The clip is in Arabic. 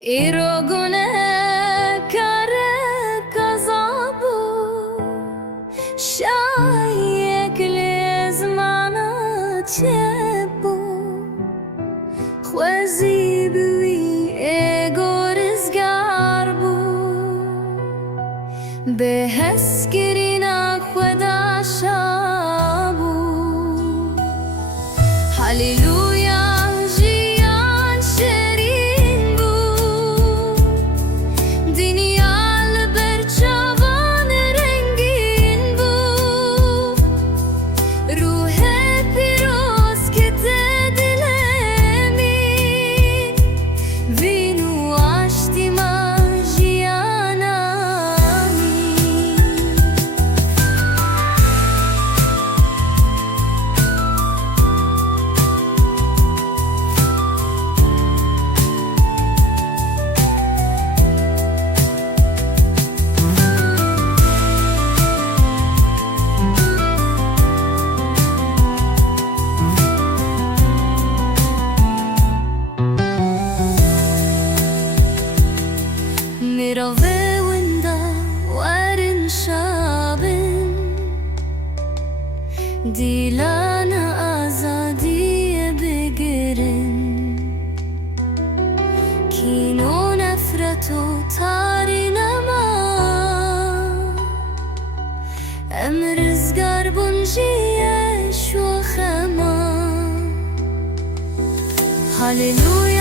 ایرگونه کاره کذابو شایک لزمانا چپو خوزی بوی اگورزگار بو به هسکرینا خدا شابو هلیلویا جیان شرین بو دنیال برچوان رنگین بو روح پیروز که دلمی وینو آشتی ما جیانانی میروه وندا وارن شابن دیلان آزادی بگیرن کینو نفرت و تاری نما امرزگار بونجیه شو خما هلیلویا